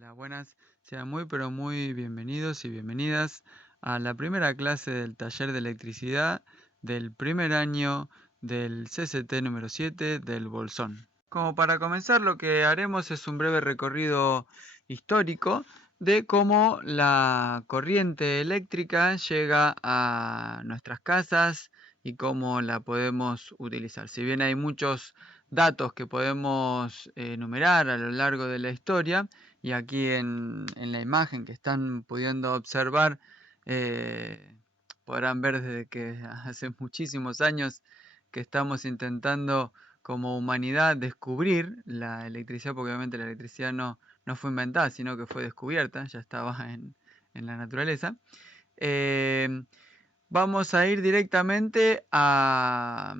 Hola, buenas. Sean muy pero muy bienvenidos y bienvenidas a la primera clase del taller de electricidad del primer año del CCT número 7 del Bolsón. Como para comenzar, lo que haremos es un breve recorrido histórico de cómo la corriente eléctrica llega a nuestras casas y cómo la podemos utilizar. Si bien hay muchos datos que podemos enumerar a lo largo de la historia, y aquí en la imagen que están pudiendo observar, eh, podrán ver desde que hace muchísimos años que estamos intentando como humanidad descubrir la electricidad, porque obviamente la electricidad no fue inventada, sino que fue descubierta, ya estaba en la naturaleza. Vamos a ir directamente a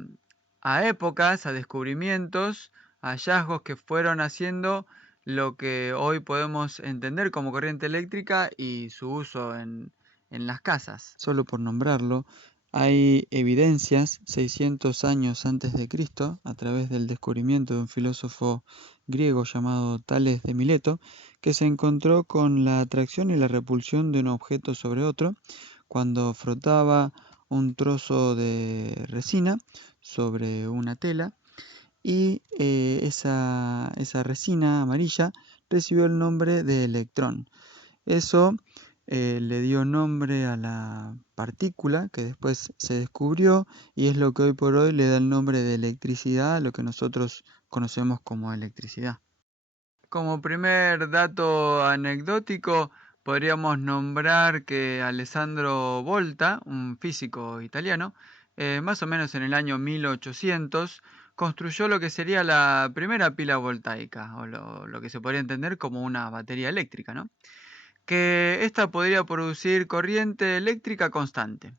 épocas, a descubrimientos, a hallazgos que fueron haciendo lo que hoy podemos entender como corriente eléctrica y su uso en las casas. Solo por nombrarlo, hay evidencias 600 años antes de Cristo, a través del descubrimiento de un filósofo griego llamado Tales de Mileto, que se encontró con la atracción y la repulsión de un objeto sobre otro cuando frotaba un trozo de resina sobre una tela y esa resina amarilla recibió el nombre de electrón. Eso le dio nombre a la partícula que después se descubrió y es lo que hoy por hoy le da el nombre de electricidad a lo que nosotros conocemos como electricidad. Como primer dato anecdótico, podríamos nombrar que Alessandro Volta, un físico italiano, más o menos en el año 1800, construyó lo que sería la primera pila voltaica, o lo que se podría entender como una batería eléctrica, ¿no? Que esta podría producir corriente eléctrica constante.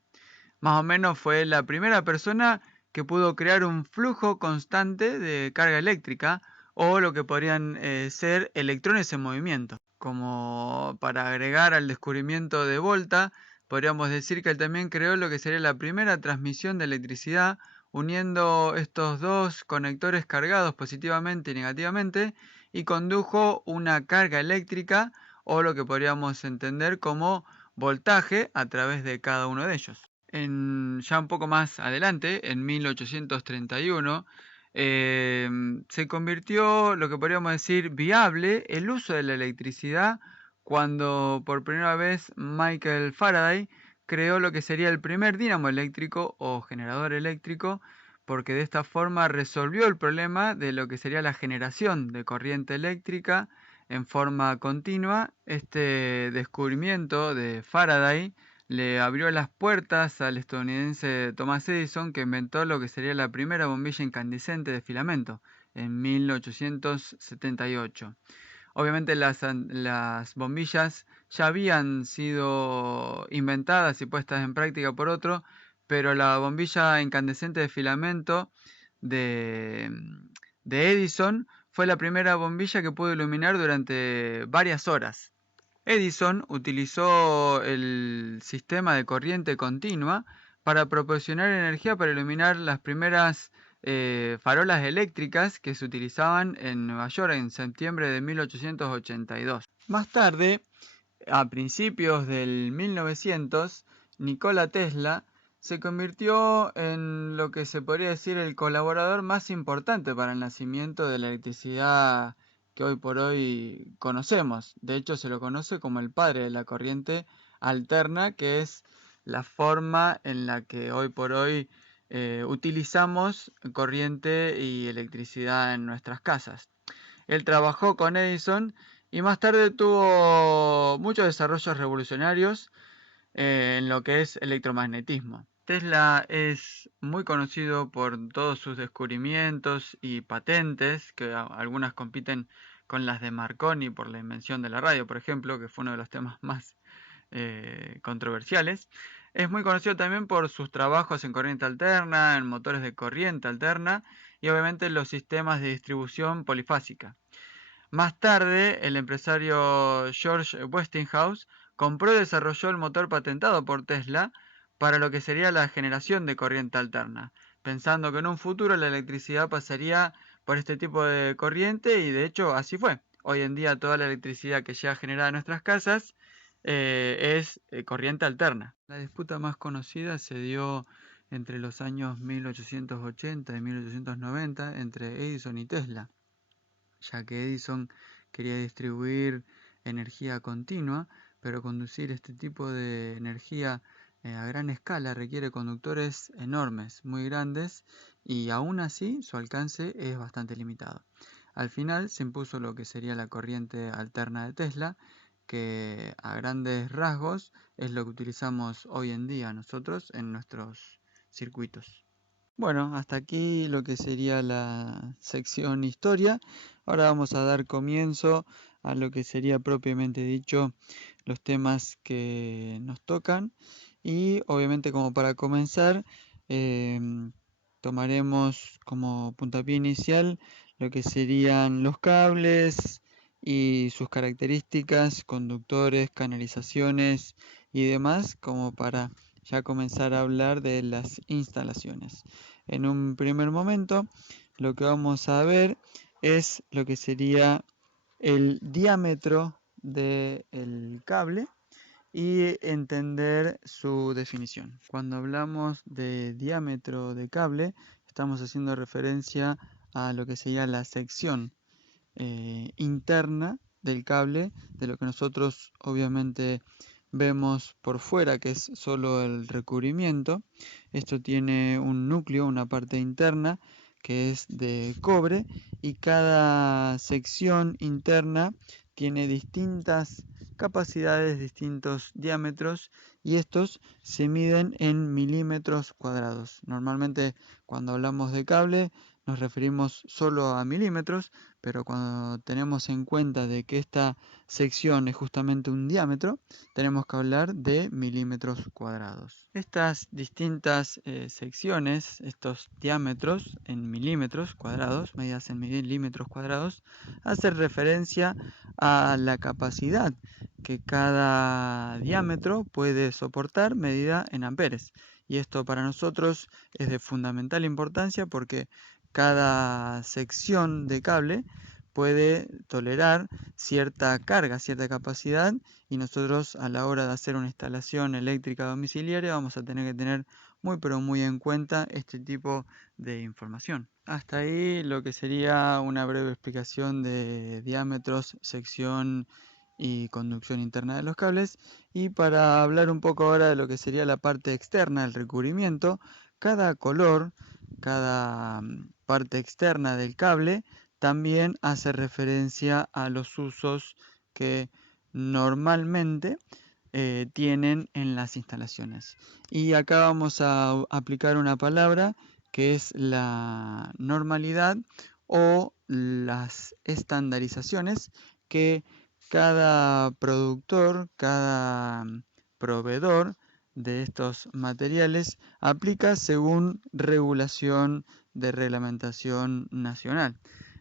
Más o menos fue la primera persona que pudo crear un flujo constante de carga eléctrica o lo que podrían ser electrones en movimiento. Como para agregar al descubrimiento de Volta, podríamos decir que él también creó lo que sería la primera transmisión de electricidad uniendo estos dos conectores cargados positivamente y negativamente y condujo una carga eléctrica o lo que podríamos entender como voltaje a través de cada uno de ellos. Ya un poco más adelante, en 1831, se convirtió, lo que podríamos decir, viable el uso de la electricidad cuando por primera vez Michael Faraday creó lo que sería el primer dínamo eléctrico o generador eléctrico, porque de esta forma resolvió el problema de lo que sería la generación de corriente eléctrica en forma continua. Este descubrimiento de Faraday le abrió las puertas al estadounidense Thomas Edison, que inventó lo que sería la primera bombilla incandescente de filamento en 1878. Obviamente las bombillas ya habían sido inventadas y puestas en práctica por otro, pero la bombilla incandescente de filamento de, de Edison fue la primera bombilla que pudo iluminar durante varias horas. Edison utilizó el sistema de corriente continua para proporcionar energía para iluminar las primeras farolas eléctricas que se utilizaban en Nueva York en septiembre de 1882. Más tarde, a principios del 1900, Nikola Tesla se convirtió en lo que se podría decir el colaborador más importante para el nacimiento de la electricidad que hoy por hoy conocemos. De hecho, se lo conoce como el padre de la corriente alterna, que es la forma en la que hoy por hoy utilizamos corriente y electricidad en nuestras casas. Él trabajó con Edison y más tarde tuvo muchos desarrollos revolucionarios en lo que es electromagnetismo. Tesla es muy conocido por todos sus descubrimientos y patentes, que algunas compiten con las de Marconi por la invención de la radio, por ejemplo, que fue uno de los temas más controversiales. Es muy conocido también por sus trabajos en corriente alterna, en motores de corriente alterna y obviamente los sistemas de distribución polifásica. Más tarde, el empresario George Westinghouse compró y desarrolló el motor patentado por Tesla para lo que sería la generación de corriente alterna, pensando que en un futuro la electricidad pasaría por este tipo de corriente y de hecho así fue. Hoy en día toda la electricidad que llega generada a nuestras casas es corriente alterna. La disputa más conocida se dio entre los años 1880 y 1890 entre Edison y Tesla, ya que Edison quería distribuir energía continua, pero conducir este tipo de energía a gran escala requiere conductores enormes, muy grandes, y aún así su alcance es bastante limitado. Al final se impuso lo que sería la corriente alterna de Tesla, que a grandes rasgos es lo que utilizamos hoy en día nosotros en nuestros circuitos. Bueno, hasta aquí lo que sería la sección historia. Ahora vamos a dar comienzo a lo que sería propiamente dicho los temas que nos tocan. Y obviamente como para comenzar, tomaremos como puntapié inicial lo que serían los cables y sus características, conductores, canalizaciones y demás, como para ya comenzar a hablar de las instalaciones. En un primer momento, lo que vamos a ver es lo que sería el diámetro del cable y entender su definición. Cuando hablamos de diámetro de cable, estamos haciendo referencia a lo que sería la sección interna del cable, de lo que nosotros obviamente vemos por fuera, que es solo el recubrimiento. Esto tiene un núcleo, una parte interna, que es de cobre, y cada sección interna tiene distintas capacidades, distintos diámetros, y estos se miden en milímetros cuadrados. Normalmente cuando hablamos de cable nos referimos solo a milímetros, pero cuando tenemos en cuenta de que esta sección es justamente un diámetro, tenemos que hablar de milímetros cuadrados. Estas distintas secciones, estos diámetros en milímetros cuadrados, medidas en milímetros cuadrados, hacen referencia a la capacidad que cada diámetro puede soportar medida en amperes. Y esto para nosotros es de fundamental importancia porque cada sección de cable puede tolerar cierta carga, cierta capacidad, y nosotros a la hora de hacer una instalación eléctrica domiciliaria vamos a tener que tener muy pero muy en cuenta este tipo de información. Hasta ahí lo que sería una breve explicación de diámetros, sección y conducción interna de los cables. Y para hablar un poco ahora de lo que sería la parte externa del recubrimiento, cada color, cada parte externa del cable también hace referencia a los usos que normalmente tienen en las instalaciones. Y acá vamos a aplicar una palabra que es la normalidad o las estandarizaciones que cada productor, cada proveedor de estos materiales aplica según regulación de reglamentación nacional.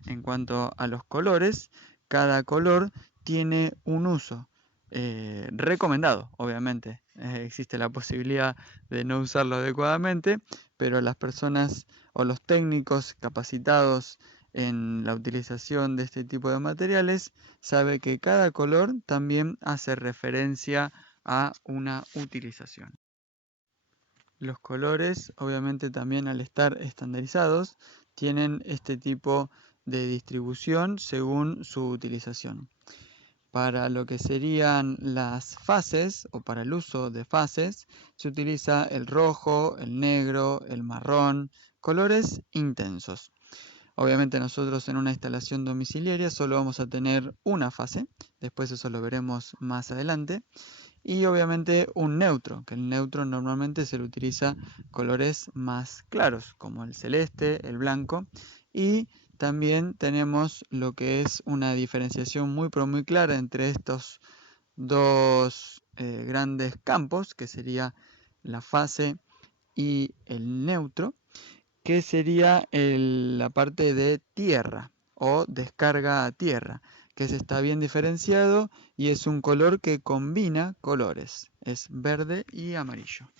En cuanto a los colores, cada color tiene un uso recomendado, obviamente. Existe la posibilidad de no usarlo adecuadamente, pero las personas o los técnicos capacitados en la utilización de este tipo de materiales sabe que cada color también hace referencia a una utilización. Los colores, obviamente también al estar estandarizados, tienen este tipo de distribución según su utilización. Para lo que serían las fases o para el uso de fases se utiliza el rojo, el negro, el marrón, colores intensos. Obviamente nosotros en una instalación domiciliaria solo vamos a tener una fase, después eso lo veremos más adelante, y obviamente un neutro, que el neutro normalmente se le utiliza colores más claros, como el celeste, el blanco, y también tenemos lo que es una diferenciación muy pero muy clara entre estos dos grandes campos, que sería la fase y el neutro, que sería la parte de tierra o descarga a tierra, que se está bien diferenciado y es un color que combina colores, es verde y amarillo.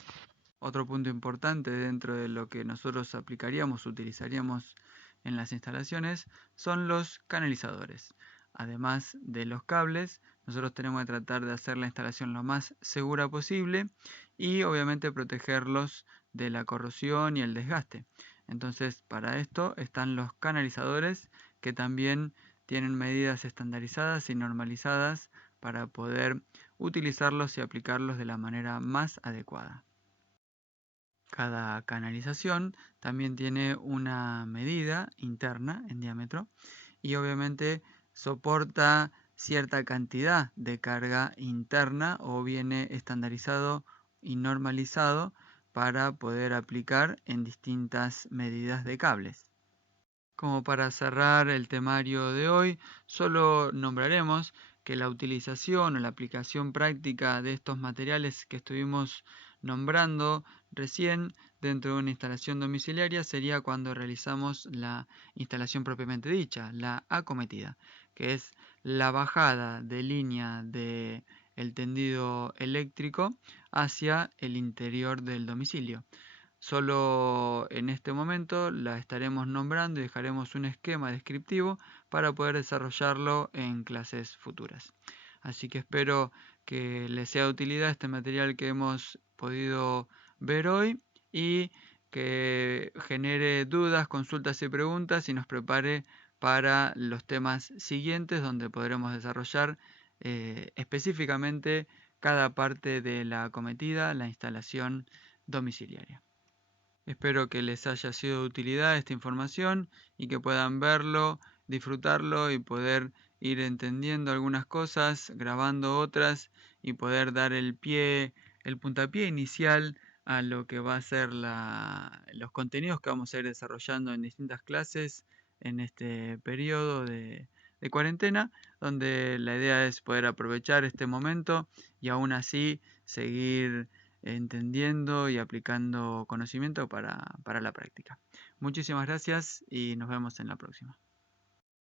Otro punto importante dentro de lo que nosotros aplicaríamos, utilizaríamos en las instalaciones, son los canalizadores. además de los cables, nosotros tenemos que tratar de hacer la instalación lo más segura posible y obviamente protegerlos de la corrosión y el desgaste. Entonces, para esto están los canalizadores, que también tienen medidas estandarizadas y normalizadas para poder utilizarlos y aplicarlos de la manera más adecuada. Cada canalización también tiene una medida interna en diámetro y obviamente soporta cierta cantidad de carga interna o viene estandarizado y normalizado para poder aplicar en distintas medidas de cables. Como para cerrar el temario de hoy, solo nombraremos que la utilización o la aplicación práctica de estos materiales que estuvimos nombrando recién dentro de una instalación domiciliaria sería cuando realizamos la instalación propiamente dicha, la acometida, que es la bajada de línea del tendido eléctrico hacia el interior del domicilio. Solo en este momento la estaremos nombrando y dejaremos un esquema descriptivo para poder desarrollarlo en clases futuras. Así que espero que les sea de utilidad este material que hemos podido ver hoy y que genere dudas, consultas y preguntas y nos prepare para los temas siguientes donde podremos desarrollar específicamente cada parte de la acometida, la instalación domiciliaria. Espero que les haya sido de utilidad esta información y que puedan verlo, disfrutarlo y poder ir entendiendo algunas cosas, grabando otras y poder dar el puntapié inicial a lo que va a ser los contenidos que vamos a ir desarrollando en distintas clases en este periodo de cuarentena, donde la idea es poder aprovechar este momento y aún así seguir entendiendo y aplicando conocimiento para la práctica. Muchísimas gracias y nos vemos en la próxima.